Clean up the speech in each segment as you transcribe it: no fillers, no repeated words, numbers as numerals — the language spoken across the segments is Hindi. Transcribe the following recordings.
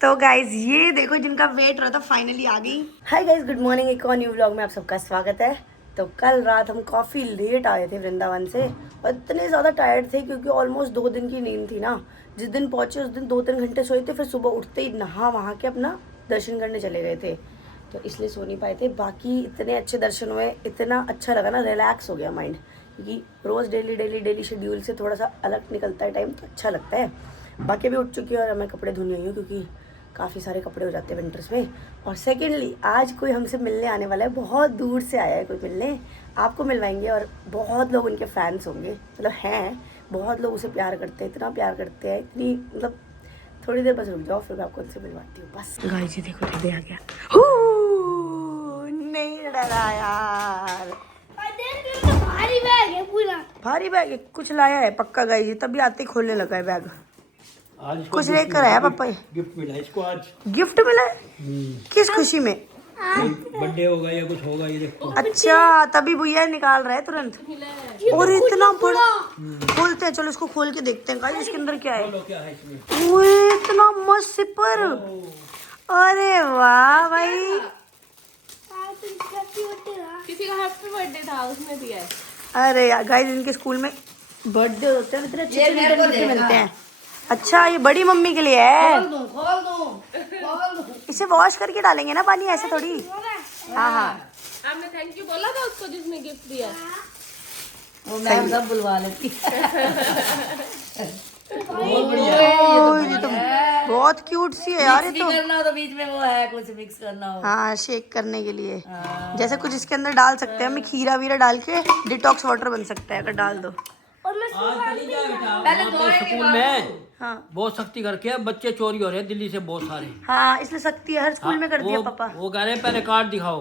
तो गाइज ये देखो जिनका वेट रहा था फाइनली आ गई। Hi guys, good morning. एक और न्यू व्लॉग में आप सबका स्वागत है। तो कल रात हम काफ़ी लेट आए थे वृंदावन से और इतने ज़्यादा टायर्ड थे क्योंकि ऑलमोस्ट 2 दिन की नींद थी ना। जिस दिन पहुँचे उस दिन 2-3 घंटे सोए थे, फिर सुबह उठते ही नहा वहाँ के अपना दर्शन करने चले गए थे, तो इसलिए सो नहीं पाए थे। बाकी इतने अच्छे दर्शन हुए, इतना अच्छा लगा ना, रिलैक्स हो गया माइंड, क्योंकि रोज़ डेली शेड्यूल से थोड़ा सा अलग निकलता है टाइम, तो अच्छा लगता है। बाकी भी उठ चुकी है और मैं कपड़े धुनी आई हूँ क्योंकि काफ़ी सारे कपड़े हो जाते हैं विंटर्स में। और सेकेंडली आज कोई हमसे मिलने आने वाला है, बहुत दूर से आया है कोई मिलने, आपको मिलवाएंगे। और बहुत लोग उनके फैंस होंगे, मतलब हैं, बहुत लोग उसे प्यार करते हैं, इतना प्यार करते हैं, इतनी मतलब। थोड़ी देर बस रुक जाओ, फिर मैं आपको उनसे मिलवाती हूँ बस। गाइस जी देखो, हृदय आ गया। नहीं डरा यार, भारी बैग है पूरा। भारी बैग है, कुछ लाया है पक्का गाइस जी, तभी आते ही खोलने लगा है बैग। आज कुछ लेकर आया पापा। गिफ्ट मिला इसको आज। गिफ्ट मिला है? किस खुशी में? बर्थडे होगा या कुछ होगा, ये देखो। अच्छा, तभी भैया निकाल रहा है तुरंत। और इतना बड़ा खोलते हैं, चलो इसको खोल के देखते हैं गाइस इसके अंदर क्या है। बोलो क्या है इसमें। ओए इतना मस्त सिपर, अरे वाह भाई। किसी का हैप्पी बर्थडे था, उसमें दिया है। अरे यार गाइस, इनके स्कूल में बर्थडे होते हैं, इतने अच्छे गिफ्ट मिलते हैं। अच्छा, ये बड़ी मम्मी के लिए है। खोल दो। इसे वॉश करके डालेंगे ना पानी, ऐसे थोड़ी। हाँ हाँ, आपने थैंक यू बोला था उसको जिसने गिफ्ट दिया। वो मैम सब बुलवा लेती ये तो बहुत क्यूट सी है यार ये तो। करना हो तो बीच में वो है, कुछ मिक्स करना हो। हाँ, शेक करने के लिए जैसे कुछ इसके अंदर डाल सकते हैं, हमें खीरा वीरा डाल के डिटॉक्स वाटर बन सकता है अगर डाल दो। पहले स्कूल में हाँ बहुत सख्ती करके बच्चे चोरी हो रहे हैं दिल्ली से बहुत सारे। हाँ, इसलिए सख्ती है, हर स्कूल में कर दिया पापा। वो कह रहे हैं पहले कार्ड दिखाओ।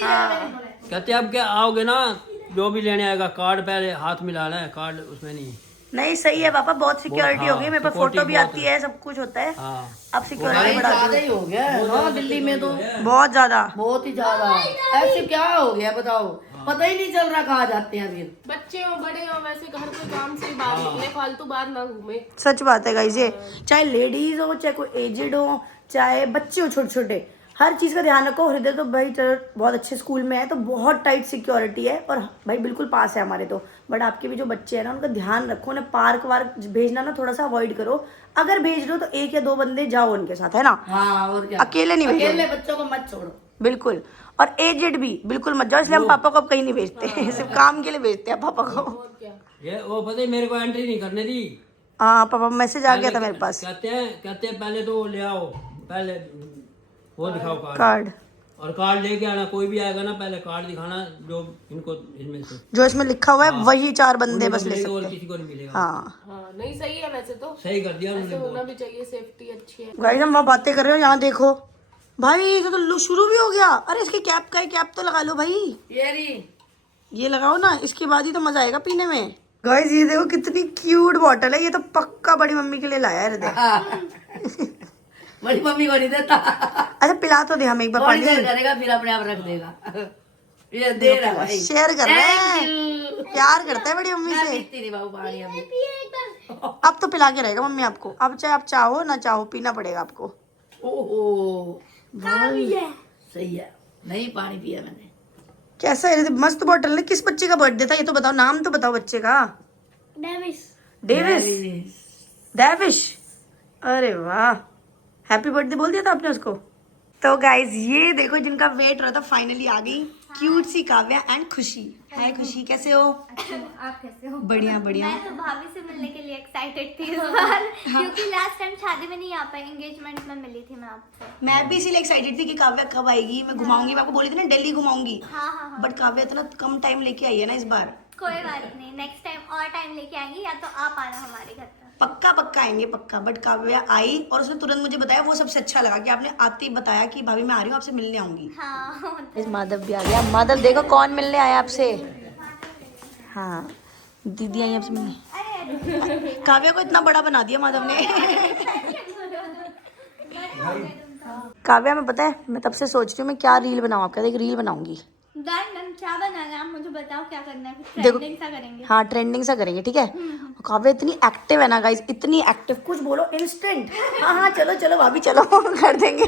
हाँ कहते हैं अब क्या आओगे ना, जो भी लेने आएगा कार्ड पहले हाथ मिलाना है, कार्ड उसमें नहीं। नहीं, सही है पापा, बहुत सिक्योरिटी हो गई। मेरे पास फोटो भी आती है, सब कुछ होता है। हाँ, अब सिक्योरिटी बढ़ा ज्यादा दी ही हो गया है ना दिल्ली में तो, बहुत ज्यादा। बहुत ही ज्यादा। ऐसे क्या हो गया बताओ, पता ही नहीं चल रहा कहाँ जाते हैं फिर। बच्चे हो बड़े हो, वैसे घर कोई काम से बाहर निकले, फालतू बाहर ना घूमे। सच बात है गाइस, ये चाहे लेडीज हो, चाहे कोई एजेड हो, चाहे बच्चे हो छोटे छोटे, हर चीज़ का ध्यान रखो। हृदय तो भाई बहुत अच्छे स्कूल में है, तो बहुत टाइट सिक्योरिटी है और भाई बिल्कुल पास है हमारे तो। बट आपके भी जो बच्चे हैं ना, उनका ध्यान रखो, उन्हें पार्क वार्क भेजना ना थोड़ा सा अवॉइड करो। अगर भेज रहे हो तो 1 या 2 बंदे जाओ उनके साथ, है ना। हाँ, और क्या, अकेले नहीं भेजो, अकेले बच्चों को मत छोड़ो बिल्कुल। और एजेड भी बिल्कुल मत जाओ, इसलिए हम पापा को अब कहीं नहीं भेजते, सिर्फ काम के लिए भेजते हैं पापा को। ये वो पता है मेरे को एंट्री नहीं करने दी। हाँ पापा, मैसेज आ गया था मेरे पास। कहते हैं पहले तो ले आओ, पहले वो दिखाओ कार्ड, कार्ड, और कार्ड लेके आना। कोई भी आएगा ना पहले कार्ड दिखाना, जो इनको इनमें से जो इसमें लिखा हुआ है वही 4 बंदे बस ले मिलेगा और सकते हैं। किसी को नहीं मिलेगा। हाँ हाँ, नहीं सही है वैसे तो, सही कर दिया उन्होंने होना भी चाहिए, सेफ्टी अच्छी है। गाइस, हम वहाँ बातें कर रहे हो, यहाँ देखो भाई, ये तो शुरू भी हो गया। अरे इसकी कैप का है, कैप तो लगा लो भाई। ये लगाओ ना, इसके बाद ही तो मजा आएगा पीने में। गाइस ये देखो कितनी क्यूट बॉटल है, ये तो पक्का बड़ी मम्मी के लिए लाया है हृदय। बड़ी मम्मी को नहीं देता, अच्छा पिला तो दे हमें एक बार थोड़ी पानी। देर करेगा फिर अपने आप रख देगा। ये दे रहा है भाई, शेयर कर रहे हैं, प्यार करता है बड़ी मम्मी मैं से। पीती नहीं बाबू पानी अभी। अब तो पिला के रहेगा मम्मी आपको, अब चाहे आप चाहो ना चाहो पीना पड़ेगा आपको। ओहो, सही है, नहीं पानी पिया मैंने। कैसा है, मस्त बॉटल है। किस बच्चे का बर्थडे था ये तो बताओ, नाम तो बताओ बच्चे का। डेविस, देविश, अरे वाह, हैप्पी बर्थडे बोल दिया था आपने उसको। तो गाइज ये देखो जिनका वेट रहा था फाइनली आ गई, क्यूट सी काव्या एंड खुशी। हाय खुशी, कैसे हो? आप कैसे हो? बढ़िया बढ़िया। मैं तो भाभी से मिलने के लिए एक्साइटेड थी इस बार, क्योंकि लास्ट टाइम शादी में नहीं आ पाई, एंगेजमेंट में मिली थी मैं आपसे। मैं भी इसीलिए एक्साइटेड थी कि काव्या कब आएगी, मैं घुमाऊंगी, मैं आपको बोली थी ना दिल्ली घुमाऊंगी। हाँ। बट काव्या इतना कम टाइम लेके आई है ना इस बार। कोई बात नहीं, नेक्स्ट टाइम और टाइम लेके आएंगे, या तो आप आना हमारे घर पर। पक्का पक्का आएंगे पक्का। बट काव्या आई और उसने तुरंत मुझे बताया, वो सबसे अच्छा लगा कि आपने आते ही बताया कि भाभी मैं आ रही हूँ, आपसे मिलने आऊंगी। हाँ इस माधव भी आ गया। माधव देखो कौन मिलने आया आपसे। हाँ, दीदी आई आपसे मिलने। काव्या को इतना बड़ा बना दिया माधव ने। काव्या, मैं पता है मैं तब से सोच रही हूँ मैं क्या रील बनाऊँ, आपका एक रील बनाऊंगी। डन क्या बनाना है आप मुझे बताओ क्या करना है कुछ देखो- ट्रेंडिंग सा करेंगे। हाँ ट्रेंडिंग सा करेंगे, ठीक है। काव्या इतनी एक्टिव है ना गाइस, इतनी एक्टिव, कुछ बोलो इंस्टेंट। हाँ हाँ चलो चलो भाभी चलो कर देंगे।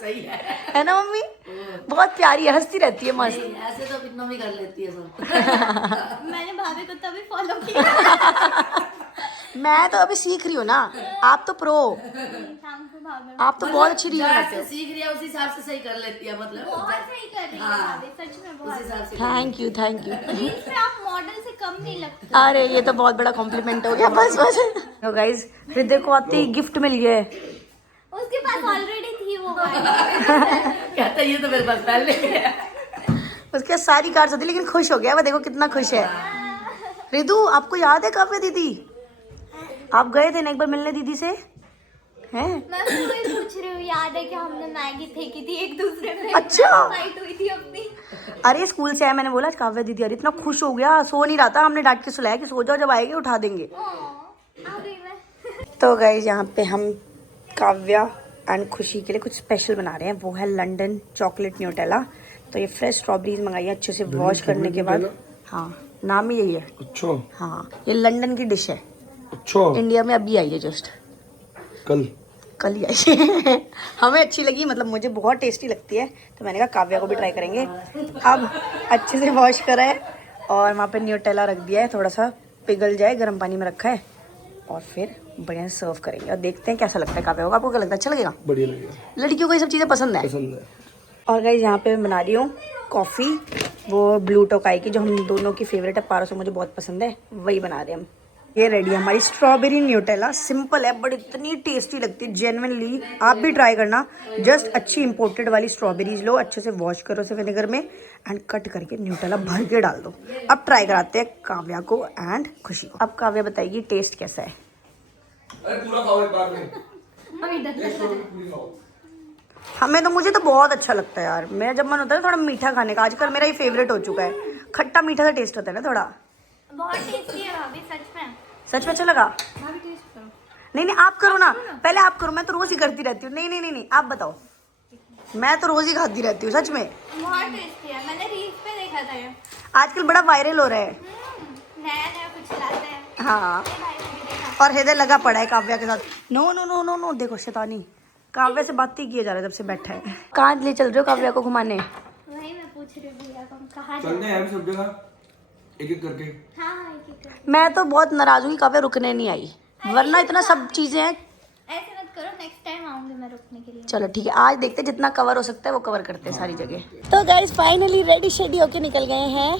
सही है ना मम्मी, बहुत प्यारी है, हंसती रहती है मस्त। ऐसे तो कितना भी कर लेती है सब। मैंने भाभी को तभी फॉलो किया। मैं तो अभी सीख रही हूँ ना, आप तो प्रो, थैंक यू भाभी। आप तो बहुत अच्छी रील बनाते हो। सीख रही है उसी हिसाब से सही कर लेती है, मतलब बहुत सही कर रही है भाभी, सच में उस बहुत। हिसाब से। Thank you thank you. Reels पे आप मॉडल से कम नहीं लगते। अरे ये तो बहुत बड़ा कॉम्प्लीमेंट हो गया, बस बस। तो गाइस हृदय को आते ही गिफ्ट मिल गया है। उसके पास ऑलरेडी थी वो गाड़ी। कहता है ये तो मेरे पास पहले ही है। उसके सारी कार्ड्स होती लेकिन खुश हो गया वो, देखो कितना खुश है। रिदु आपको याद है काव्या दीदी, आप गए थे ना एक बार मिलने दीदी से, हैं? मैं भी वही पूछ रही हूँ, याद है कि हमने मैगी फेंकी थी एक दूसरे पे। अच्छा। फाइट हुई थी अपनी। अरे स्कूल से आया, मैंने बोला काव्या दीदी, अरे इतना खुश हो गया, सो नहीं रहा था, हमने डांट के सुलाया कि सो जाओ, जब आएगी उठा देंगे। आ गई मैं। तो गाइस यहाँ पे हम काव्या एंड खुशी के लिए कुछ स्पेशल बना रहे हैं, वो है लंदन चॉकलेट न्यूटेला। तो ये फ्रेश स्ट्रॉबेरीज मंगाई है अच्छे से वॉश करने के बाद। हाँ नाम ही यही है। अच्छा हाँ ये लंदन की डिश है, अच्छा। इंडिया में अभी आई है जस्ट, कल ही आई है। हमें अच्छी लगी, मतलब मुझे बहुत टेस्टी लगती है, तो मैंने कहा काव्या को भी ट्राई करेंगे। अब अच्छे से वॉश करा है और वहाँ पे न्यूटेला रख दिया है, थोड़ा सा पिघल जाए, गर्म पानी में रखा है, और फिर बढ़िया से सर्व करेंगे और देखते हैं कैसा लगता है काव्या को। आपको क्या लगता है, अच्छा लगेगा? बढ़िया लगेगा, लड़कियों को ये सब चीज़ें पसंद है। पसंद है। और गाइस यहाँ पे मैं बना रही हूँ कॉफ़ी, वो ब्लू टोकाई की, जो हम दोनों की फेवरेट है, पारसों मुझे बहुत पसंद है, वही बना रहे हैं हम। ये रेडी है हमारी स्ट्रॉबेरी न्यूटेला, सिंपल है बट इतनी टेस्टी लगती है, जेन्युइनली आप भी ट्राई करना। जस्ट अच्छी इंपोर्टेड वाली स्ट्रॉबेरीज लो, अच्छे से वॉश करो उसे विनेगर में एंड कट करके न्यूटेला भर के डाल दो। अब ट्राई कराते हैं काव्या को एंड खुशी को। अब काव्या बताएगी टेस्ट कैसा है। पूरा खाओ एक बार में। हमें तो, मुझे तो बहुत अच्छा लगता है यार, मेरा जब मन होता है थोड़ा मीठा खाने का, आजकल मेरा ये फेवरेट हो चुका है, खट्टा मीठा सा टेस्ट होता है ना थोड़ा। बहुत टेस्टी है भाभी, सच में। सच में अच्छा लगा? भाभी टेस्ट करो। नहीं आप करो ना, पहले आप करो, मैं तो रोज ही करती रहती हूँ। नहीं आप बताओ, मैं तो रोज ही खाती रहती हूँ सच में। बहुत टेस्टी है, मैंने रील्स पे देखा था ये। आजकल बड़ा वायरल हो रहा है। नया कुछ लाते हैं। हाँ ये भाई ने भी देखा। और हृदय लगा पड़ा है काव्या के साथ। नो देखो शैतानी, काव्या से बात ही किया जा रहा है जब से बैठा है। कहाँ ले चल रहे हो काव्या को घुमाने? वही मैं पूछ रही हूँ भैया को, हम कहाँ चलते हैं सब जगह एक एक करके। हाँ एक एक मैं तो बहुत नाराज हूँ कि काव्या रुकने नहीं आई, वरना इतना सब चीजें हैं। ऐसे मत करो, नेक्स्ट टाइम आऊंगी मैं रुकने के लिए। चलो ठीक है, आज देखते हैं जितना कवर हो सकता है वो कवर करते हैं सारी जगह। तो गाइस फाइनली रेडी शेडी होके निकल गए हैं,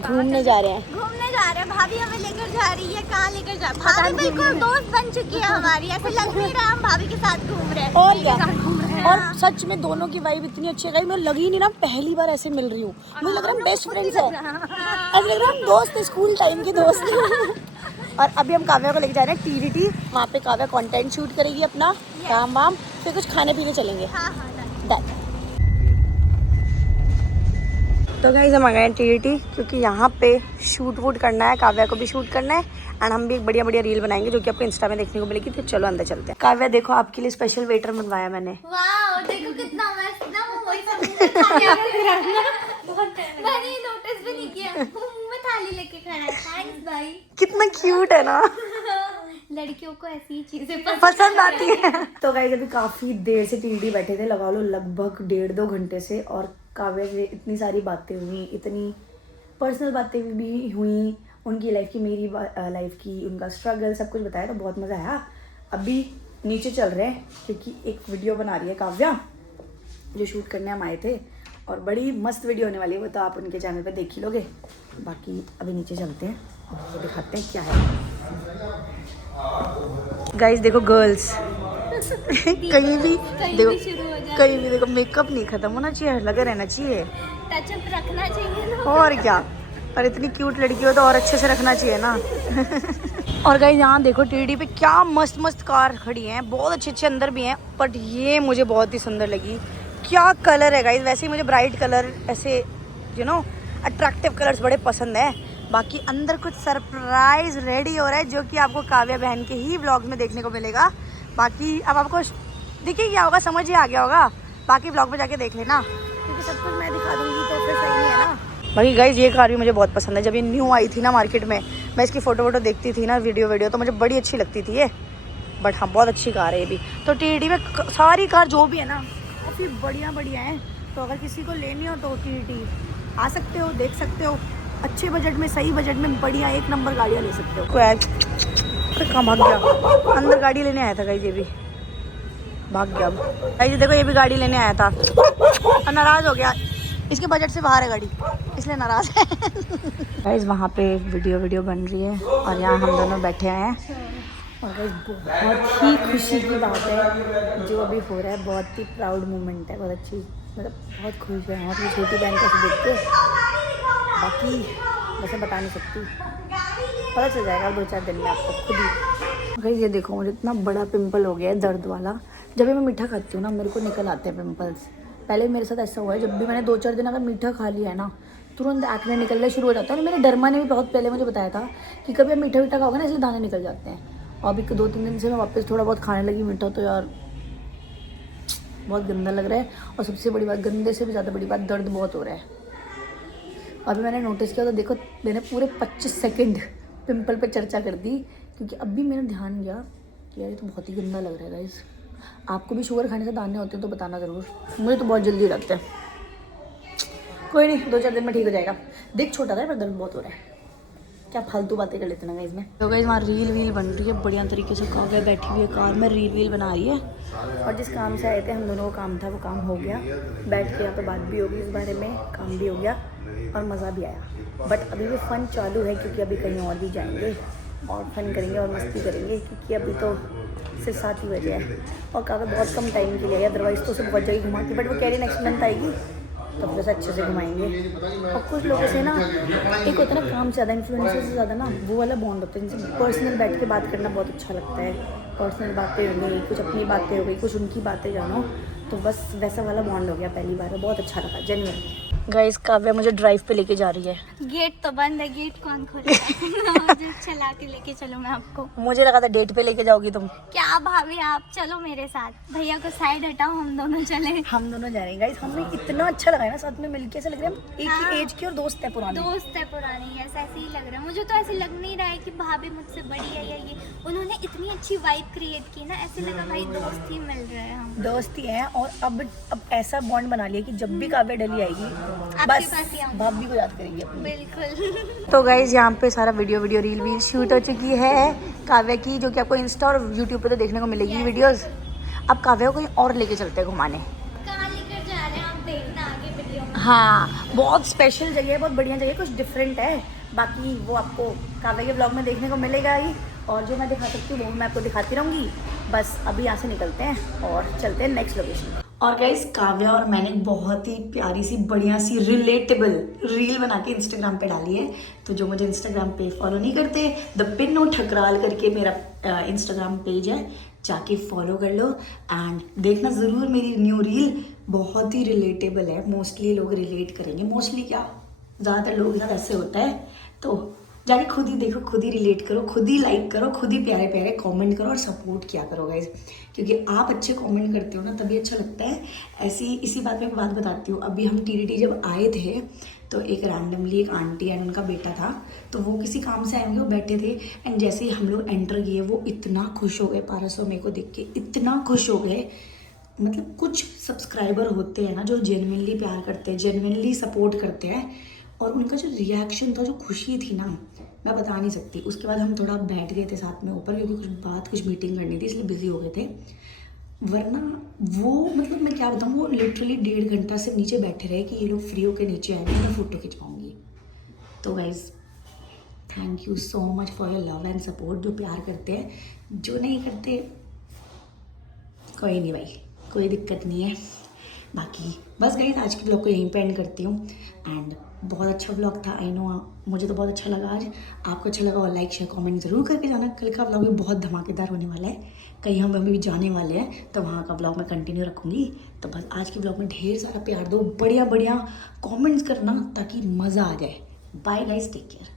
घूमने जा रहे हैं। घूमने जा रहे हैं, भाभी हमें लेकर जा रही है। कहाँ लेकर जा? भाभी बिल्कुल दोस्त बन चुकी है हमारी, ऐसे लग नहीं रहा हम भाभी के साथ घूम रहे हैं। और क्या, और सच में दोनों की वाइब इतनी अच्छी है, मुझे लगी नहीं ना पहली बार ऐसे मिल रही हूँ, मुझे लग रहा है बेस्ट फ्रेंड्स है, ऐसे लग रहा है हम दोस्त, स्कूल टाइम के दोस्त। और अभी हम काव्या को लेके जा रहे हैं TDT, वहाँ पे काव्या कंटेंट शूट करेगी अपना, काम वाम, फिर कुछ खाने पीने चलेंगे। डन। तो गाइस हम आ गए हैं TDT, क्योंकि यहाँ पे शूट वूट करना है, काव्या को भी शूट करना है एंड हम भी एक बढ़िया रील बनाएंगे जो कि आपको इंस्टा में देखने को मिलेगी। तो चलो अंदर चलते हैं। काव्या देखो आपके लिए स्पेशल वेटर मंगवाया मैंने। वाओ देखो कितना मस्त ना, वो वही सब मुंह में थाली लेके खड़ा है। मैंने ये नोटिस भी नहीं किया, वो मुंह में थाली लेके खड़ा है। थैंक्स भाई। कितना क्यूट है ना। लड़कियों को ऐसी चीजें पसंद आती है। तो गाइस अभी काफी देर से TDT बैठे थे, लगा लो लगभग 1.5-2 घंटे से, और काव्या से इतनी सारी बातें हुई, इतनी पर्सनल बातें भी हुई, उनकी लाइफ की, मेरी लाइफ की, उनका स्ट्रगल, सब कुछ बताया, तो बहुत मज़ा आया। अभी नीचे चल रहे हैं क्योंकि एक वीडियो बना रही है काव्या, जो शूट करने हम आए थे, और बड़ी मस्त वीडियो होने वाली है, वो तो आप उनके चैनल पे देख ही लोगे। बाकी अभी नीचे चलते हैं और आपको दिखाते हैं क्या है। गाइस देखो गर्ल्स कहीं भी देखो, कहीं भी देखो, मेकअप नहीं खत्म होना चाहिए, लगा रहना चाहिए, टचअप रखना चाहिए ना। और क्या, और इतनी क्यूट लड़की हो तो और अच्छे से रखना चाहिए ना। और गाइस यहाँ देखो TDT पे क्या मस्त मस्त कार खड़ी हैं, बहुत अच्छे अंदर भी हैं, बट ये मुझे बहुत ही सुंदर लगी। क्या कलर है गाइस, वैसे ही मुझे ब्राइट कलर, ऐसे अट्रैक्टिव कलर्स बड़े पसंद है। बाकी अंदर कुछ सरप्राइज रेडी हो रहा है, जो कि आपको काव्या बहन के ही व्लॉग में देखने को मिलेगा। बाकी अब आपको दिख ही गया होगा, समझ ही आ गया होगा, बाकी व्लॉग में जाके देख लेना, क्योंकि सब कुछ मैं दिखा दूंगी तो फिर सही नहीं है ना। बाकी गाइज ये कार भी मुझे बहुत पसंद है। जब ये न्यू आई थी ना मार्केट में, मैं इसकी फ़ोटो देखती थी ना, वीडियो तो मुझे बड़ी अच्छी लगती थी ये। बट हाँ बहुत अच्छी कार है ये भी। तो टीटी में सारी कार जो भी है ना काफ़ी बढ़िया हैं। तो अगर किसी को लेनी हो तो टीटी आ सकते हो, देख सकते हो। अच्छे बजट में, सही बजट में बढ़िया 1 नंबर गाड़ियाँ ले सकते हो। अरे कहाँ भाग गया, अंदर गाड़ी लेने आया था गाइज, ये भी भाग गया। गाइज देखो ये भी गाड़ी लेने आया था और नाराज़ हो गया। इसके बजट से बाहर है गाड़ी, इसलिए नाराज़ है। गाइज वहाँ पे वीडियो बन रही है और यहाँ हम दोनों बैठे हैं। और गाइज बहुत ही खुशी की बात है जो अभी हो रहा है, बहुत ही प्राउड मोमेंट है, बहुत अच्छी, मतलब बहुत खुश है अपनी छोटी बहन को देख के। बाकी वैसे बता नहीं सकती, पता चल जाएगा 2-4 दिन में आपको खुद ही। गाइस ये देखो मुझे इतना बड़ा पिंपल हो गया है दर्द वाला। जब भी मैं मीठा खाती हूँ ना मेरे को निकल आते हैं पिंपल्स। पहले मेरे साथ ऐसा हुआ है, जब भी मैंने 2-4 दिन अगर मीठा खा लिया है ना तुरंत एक्ने निकलने शुरू हो जाता है। और मेरे डरमा ने भी बहुत पहले मुझे बताया था कि कभी आप मीठा खाओगे ना इसलिए दाने निकल जाते हैं। और अभी 2-3 दिन से मैं वापस थोड़ा बहुत खाने लगी मीठा, तो यार बहुत गंदा लग रहा है। और सबसे बड़ी बात, गंदे से भी ज़्यादा बड़ी बात, दर्द बहुत हो रहा है। अभी मैंने नोटिस किया तो देखो मैंने पूरे 25 सेकंड पिंपल पे चर्चा कर दी, क्योंकि अभी मेरा ध्यान गया कि यार ये तो बहुत ही गंदा लग रहा है। गाइस आपको भी शुगर खाने से दाने होते हैं तो बताना ज़रूर, मुझे तो बहुत जल्दी लगता है। कोई नहीं, 2-4 दिन में ठीक हो जाएगा। देख छोटा था पर दर्द बहुत हो रहा है। क्या फालतू बातें कर लेते ना गाइस में। तो गाइस वहाँ रील बन रही है बढ़िया तरीके से। काव्या बैठी हुई है कार में, रील बना रही है। और जिस काम से आए थे हम दोनों को काम था वो काम हो गया। बैठ के यहाँ पे बात भी होगी इस बारे में, काम भी हो गया और मज़ा भी आया। बट अभी भी फ़न चालू है क्योंकि अभी कहीं और भी जाएंगे और फन करेंगे और मस्ती करेंगे, क्योंकि अभी तो सिर्फ 7 ही बजे है और काव्या बहुत कम टाइम के लिए है। अदरवाइज़ तो उसे बहुत जगह घुमाती, बट वो कह रही नेक्स्ट मंथ आएगी तो फिर से अच्छे से घुमाएंगे। और कुछ लोगों से ना एक होता है ना काम ज़्यादा, इन्फ्लुएंसर से ज़्यादा ना वो वाला बॉन्ड होता है, जिनसे पर्सनल बैठ के बात करना बहुत अच्छा लगता है। पर्सनल बातें हो गई, कुछ अपनी बातें हो गई, कुछ उनकी बातें जानो, तो बस वैसा वाला बॉन्ड हो गया पहली बार। बहुत अच्छा लगा जेन्युइनली। गाइस काव्या मुझे ड्राइव पे लेके जा रही है। गेट तो बंद है, गेट कौन खोलेगा? मुझे चला के लेके चलो मैं आपको। मुझे लगा था डेट पे लेके जाओगी तुम। क्या भाभी आप चलो मेरे साथ, भैया को साइड हटाओ, हम दोनों चले। हम दोनों जा रहे हैं गाइस। हमें इतना अच्छा लगा है ना साथ में मिलके, ऐसा लग रहा है हम एक ही एज के और दोस्त है पुराने। दोस्त है पुरानी, ऐसा ऐसे ही लग रहा है मुझे। तो ऐसे लग नहीं रहा है कि भाभी मुझसे बड़ी है या ये, उन्होंने इतनी अच्छी वाइब क्रिएट की ना, ऐसे लगा भाई दोस्त ही मिल रहे हैं हम। दोस्त ही हैं। और अब ऐसा बॉन्ड बना लिया कि जब भी काव्या डली आएगी आपके पास ही आऊं। भाभी को याद करेंगे अपनी। बिल्कुल। तो गाइज यहाँ पे सारा वीडियो रील शूट हो चुकी है काव्या की, जो कि आपको इंस्टा और यूट्यूब पे तो देखने को मिलेगी वीडियोस। अब काव्या को कहीं और लेके चलते हैं घुमाने। कहाँ लेकर जा रहे हैं आप देखना आगे वीडियो में। हाँ बहुत स्पेशल जगह है, बहुत बढ़िया जगह है, कुछ डिफरेंट है। बाकी वो आपको काव्या के ब्लॉग में देखने को मिलेगा ही, और जो मैं दिखा सकती हूँ वो मैं आपको दिखाती रहूँगी। बस अभी यहाँ से निकलते हैं और चलते हैं नेक्स्ट लोकेशन। और गाइस काव्या और मैंने बहुत ही प्यारी सी बढ़िया सी रिलेटेबल रील बना के इंस्टाग्राम पे डाली है। तो जो मुझे इंस्टाग्राम पे फॉलो नहीं करते, द पिन्नो ठकराल करके मेरा इंस्टाग्राम पेज है, जाके फॉलो कर लो एंड देखना ज़रूर मेरी न्यू रील। बहुत ही रिलेटेबल है, मोस्टली लोग रिलेट करेंगे। मोस्टली क्या, ज़्यादातर लोग ना ऐसे होता है। तो जाके खुद ही देखो, खुद ही रिलेट करो, खुद ही लाइक करो, खुद ही प्यारे प्यारे कमेंट करो और सपोर्ट किया करो गाइज, क्योंकि आप अच्छे कमेंट करते हो ना तभी अच्छा लगता है। ऐसी इसी बात में एक बात बताती हूँ। अभी हम टीटीडी जब आए थे तो एक रैंडमली एक आंटी एंड उनका बेटा था, तो वो किसी काम से आएंगे, वो बैठे थे एंड जैसे ही हम लोग एंटर किए वो इतना खुश हो गए। 1200 मेरे को देख के इतना खुश हो गए। मतलब कुछ सब्सक्राइबर होते हैं ना जो जेन्युइनली प्यार करते हैं, जेन्युइनली सपोर्ट करते हैं, और उनका जो रिएक्शन था, जो खुशी थी ना, मैं बता नहीं सकती। उसके बाद हम थोड़ा बैठ गए थे साथ में ऊपर, क्योंकि कुछ मीटिंग करनी थी इसलिए बिजी हो गए थे। वरना वो मतलब मैं क्या बताऊँ, वो लिटरली 1.5 घंटा से नीचे बैठे रहे कि ये लोग फ्री होकर नीचे आएंगे, मैं फ़ोटो खिंचवाऊँगी। तो guys thank you so much for your love and support. जो प्यार करते हैं, जो नहीं करते कोई नहीं भाई, कोई दिक्कत नहीं है। बाकी बस गाइस आज के ब्लॉग को यहीं पे एंड करती हूँ एंड बहुत अच्छा ब्लॉग था, आई नो मुझे तो बहुत अच्छा लगा। आज आपको अच्छा लगा और लाइक शेयर कमेंट ज़रूर करके जाना। कल का ब्लॉग भी बहुत धमाकेदार होने वाला है, कहीं हम अभी भी जाने वाले हैं तो वहाँ का ब्लॉग मैं कंटिन्यू रखूँगी। तो बस आज के ब्लॉग में ढेर सारा प्यार दो, बढ़िया बढ़िया कमेंट्स करना ताकि मज़ा आ जाए। Bye guys, take care.